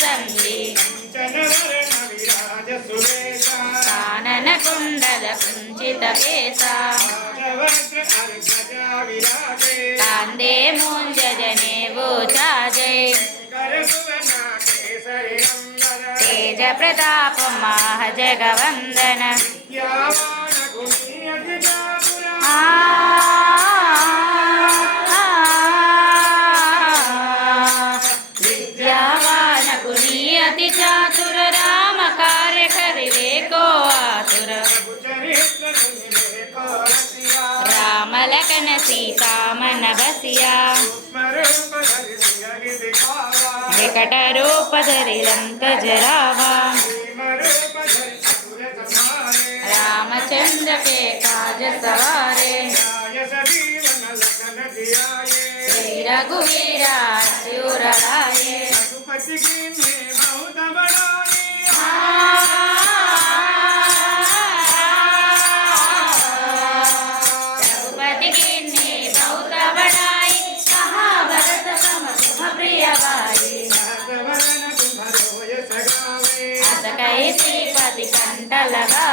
संगी कानन कुंडल कुंचित केसा कांदे मूंज जनेऊ चाजे तेज प्रताप महाजगवंदन विद्यावान गुणी अति चातुर राम कार्य करिवे को आतुर राम लखन सीता मन बसिया विकट रूप धरि लंक जरावा रामचंद्र के काज सवारे श्री रघुवीरा शिवर लाए रघुपति कीन्हे बहुत बड़ाई कहा भरत सम सुख प्रिय बाई अस कहि श्रीपति कंठ लगा